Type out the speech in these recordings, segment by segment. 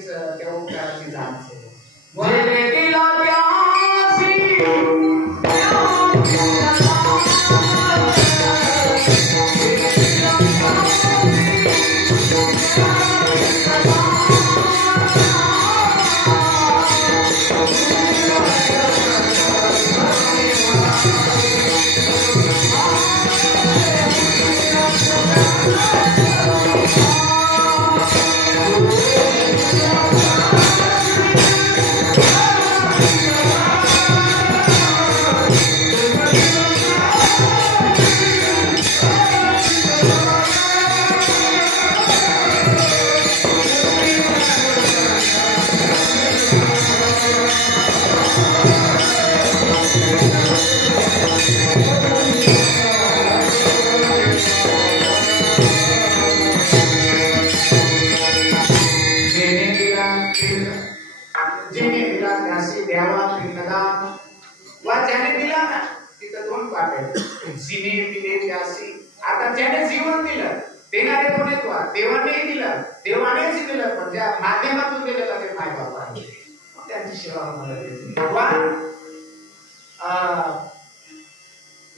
लगेच त्या उपकाराची जाण असेल. आता ज्याने जीवन दिलं देणारे कोण आहेत? देवानेही दिलं, देवानेच दिलं, पण ज्या माध्यमातून दिलेलं ते माय बाप आहे, त्यांची सेवा मला भगवान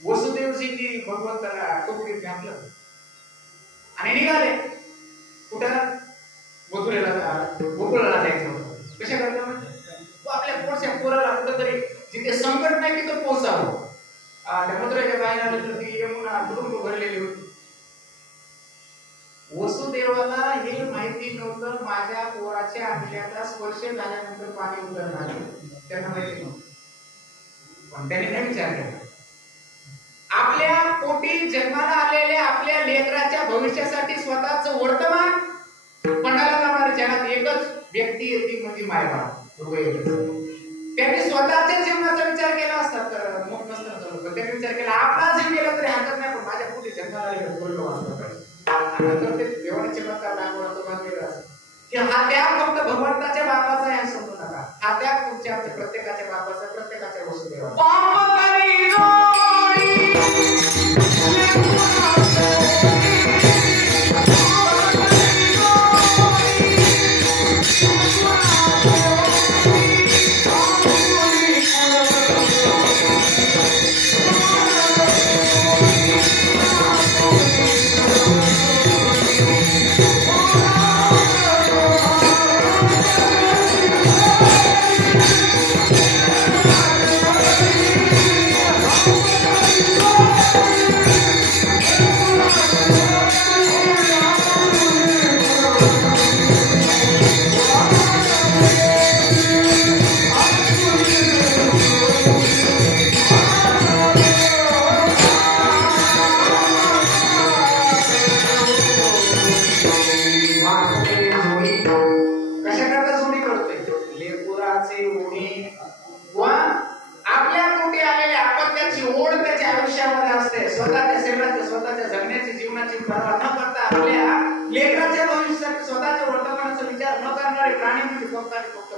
वसुदेवजींनी भगवंताला टोपलीत घातलं आणि निघाले. कुठं? मथुरेला, गोकुळाला जायचं होतं. कशा करता म्हणजे आपल्या पोरच्या पोराला कुठंतरी जिथे संकट नाही तिथं पोहोचावं. त्या मथुरेच्या बाहेर आले तर ती यमुना कुटुंब भरलेली होती. वसुदेवाला हे माहिती नव्हतं माझ्या पोराच्या अंगाचा स्पर्श झाल्यानंतर पाणी उतरणार, त्यांना माहिती नव्हतं. पण त्याने काय विचार केला? आपल्या पोटी जन्माला आलेल्या आपल्या लेकराच्या भविष्यासाठी स्वतःचं वर्तमान पणाला लावणारी जगात एकच व्यक्ती येते म्हणजे मायबाप. त्यांनी स्वतःच्या जीवनाचा विचार केला असता तर मग नसतं झालं, पण त्यांनी विचार केला आपला जीव गेला तरी हरकत नाही, पण माझ्या पोटी जन्माला आलेलं पोरगं वाचलं पाहिजे. नंतर ते देवाने चमत्कार दाखवला मानलेला असं की हा त्याग फक्त भगवंताच्या बापाचा आहे असं समजू नका. हा त्याग तुमच्या प्रत्येकाच्या बापाचा, प्रत्येकाच्या वसुदेवाचा. स्वतःच्या जगण्याची जीवनाची पर्वा न करता आपल्या लेकराच्या भविष्यासाठी स्वतःच्या वर्तमानाचा विचार न करणारे प्राणी म्हणजे फक्त आणि फक्त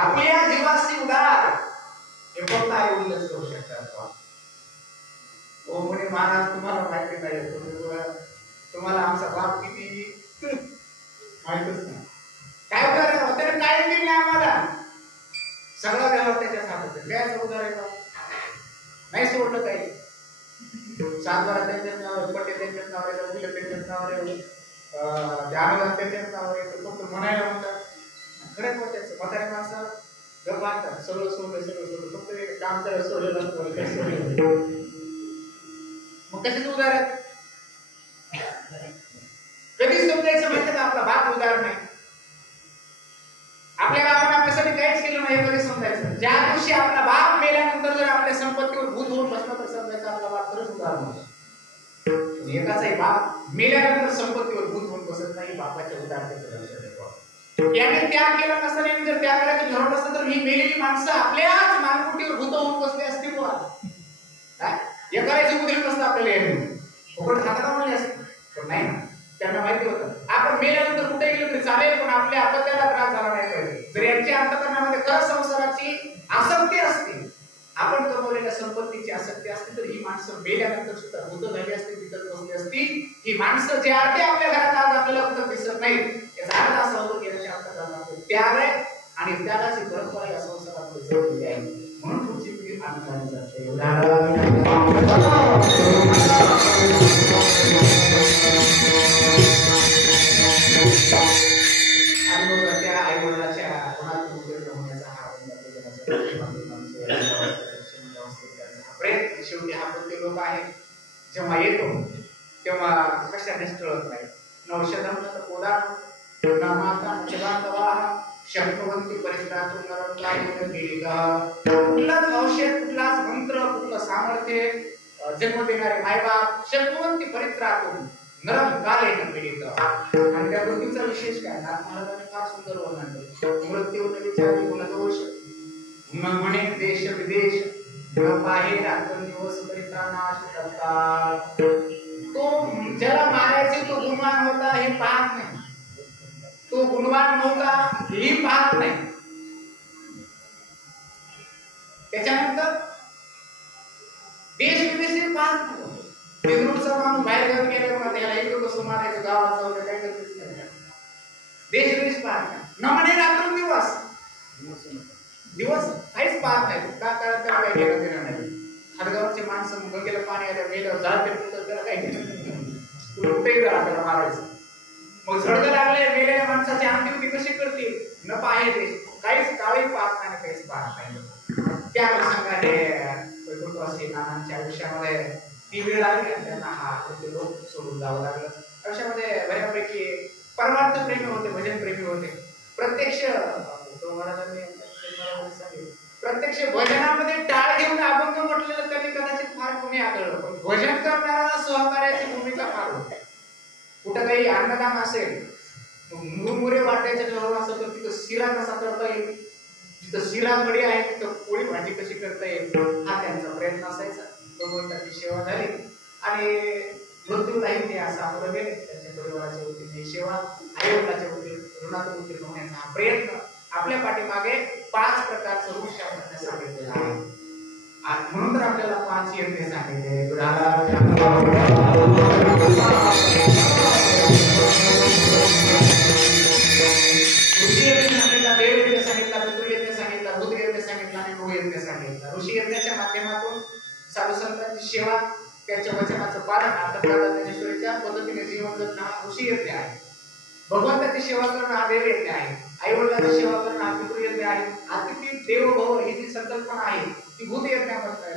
आपल्या जीवाची उदार हे फक्त आई उल्लेख करू शकतात. ओ म्हणे महाराज तुम्हाला माहिती नाही, तुम्हाला आमचा बाप किती माहितच नाही. काय करणार त्याने काय दिले आम्हाला? सगळं व्यवहार त्याच्या हातात. काय उदार आहे नाही सोडलं काही. सातबारा त्यांच्याच नावावर, पटेल त्यांच्याच नावावर येतात, फुले त्यांच्याच नावावर येतात, ध्यानवाद त्यांच्याच नावावर येतं. फक्त म्हणायला म्हणतात, खरंच वाटायचं म्हातारे माणसं घर बांधतात, सगळं सोडलं फक्त एक काम करायला सोडलेलं असतं. मग कशाच उदाहरण कधी समजायचं माहिती का? आपला बाप उदाहरण नाही. आपल्या बापाने आपल्यासाठी काहीच केलं नाही कधी समजायचं. ज्या दिवशी आपला बाप मेल्यानंतर जर आपल्या संपत्तीवर भूत होऊन बसला तर समजायचं आपला बाप खरंच उदाहरण होता. एकाचाही बाप मेल्यानंतर संपत्तीवर भूत होऊन बसत नाही. बापाच्या उदाहरणाचं याने त्याग केला नसता, यांनी जर त्याग करायचं ठरवलं असतं तर ही मेलेली माणसं आपल्याच मानकुटीवर भूत होऊन बसले असते. एकाला उदरी नसतं आपल्याला यांनी फुकट खाताना म्हणले असते, पण नाही ना. त्यांना माहिती होतं आपण मेल्यानंतर कुठे गेलो तरी चालेल, पण आपल्या अपत्याला त्रास झाला नाही पाहिजे. जर यांच्या अंतःकरणामध्ये खरं संसाराची आसक्ती असते, आपण कमवलेल्या संपत्तीची आसक्ती असते, तर ही माणसं मेल्यानंतर सुद्धा भूत झाली असते, तिथं बसली असती. ही माणसं जे अर्धे आपल्या घरात आज आपल्याला कुठं दिसत नाहीत, याचा अर्थ असा होतो की यांच्या अंतःकरणामध्ये त्याग आहे आणि त्यागाची परंपरा या संसारामध्ये जपलेली आहे. म्हणून पुढची पिढी आनंदाने जाते. त्या आई वडिलाच्या गुणातून उदय होण्याचा हा प्रयत्न. शेवटी हा प्रत्येक लोक आहे जेव्हा येतो तेव्हा कशाने टळत नाही. नौषधम कोदा नामाता जगातवाह शक्तिवंती परित्रातून नरकायून पीडिता. कुठलाच औषध, कुठलाच मंत्र, कुठलं सामर्थ्य जन्म देणारे मायबाप शक्तिवंती परित्रातून नरम कालेन पीडिता. आणि त्या गोष्टीचा विशेष काय? नाथ महाराजांनी फार सुंदर वर्णन केलं. मृत्यू विचारी गुणदोष न म्हणे देश विदेश न बाहेर आपण दिवस परित्राणाश करता. तो ज्याला मारायचे तो गुणवान होता हे पाहत नाही, तो गुणवान नव्हता ही पाहत नाही. त्याच्यानंतर देश विदेश पाहत नाही. देशचा माणूस बाहेर गावी गेल्यावर त्याला इकडं कसं मारायचं, गावात जाऊ काय करतेच नाही. देश विदेश पाहत नाही. न म्हणे रात्र दिवस काहीच पाहत नाही. का? कारण त्याला काही घेणं देणं नाही. हदगावचे माणसं गंगेला पाणी आल्या मेलं जाते त्याला काही घेणं नाही. कुठेही जा त्याला मारायचं. मग झडकं लागले मेलेल्या माणसाची अंतिम कशी करतील न पाहे देश. काहीच गावी पाहत नाही, काहीच पाहत नाही. त्या प्रसंगाने नानांच्या आयुष्यामध्ये ती वेळ आली आणि त्यांना हा लोक सोडून जावं लागलं. आयुष्यामध्ये बऱ्यापैकी परमार्थ प्रेमी होते, भजन प्रेमी होते. प्रत्यक्ष भजनामध्ये टाळ घेऊन अभंग म्हटलेलं त्यांनी कदाचित फार कमी आढळलं. पण भजन करणारा सहकार्याची भूमिका फार होती. कुठं काही अन्नदान असेल, मुरमुरे वाटायचं ठरवलं असेल तर तिथं शिरा कसा करता येईल, जिथं शिरा कडी आहे तिथं पोळी भाजी कशी करता येईल हा त्यांचा प्रयत्न असायचा. भगवंताची सेवा झाली आणि मृत्यूलाही ते असं आपलं गेले. त्यांच्या परिवाराच्या वतीने सेवा, आईवडिलाच्या वतीने ऋणातून उत्तीर्ण होण्याचा हा प्रयत्न. आपल्या पाठीमागे 5 प्रकारचं वृक्ष आपण सांगितलेलं आहे आणि म्हणून तर आपल्याला 5 यज्ञ सांगितले. ऋषी यज्ञ सांगितला, देव यज्ञ सांगितला, पितृ यज्ञ सांगितला, भूत यज्ञ सांगितला आणि गो यज्ञ सांगितला. ऋषी यज्ञाच्या माध्यमातून साधू संतांची सेवा, त्यांच्या वचनाचं पालन, ज्ञानेश्वरीच्या पद्धतीने जीवन जगणं हा ऋषी यज्ञ आहे. भगवंताची सेवा करणं हा देव यज्ञ आहे. आई वडिलांची सेवा करणं हा पितृ यज्ञ आहे. अतिथी देवो भव ही जी संकल्पना आहे ती भूत यज्ञामध्ये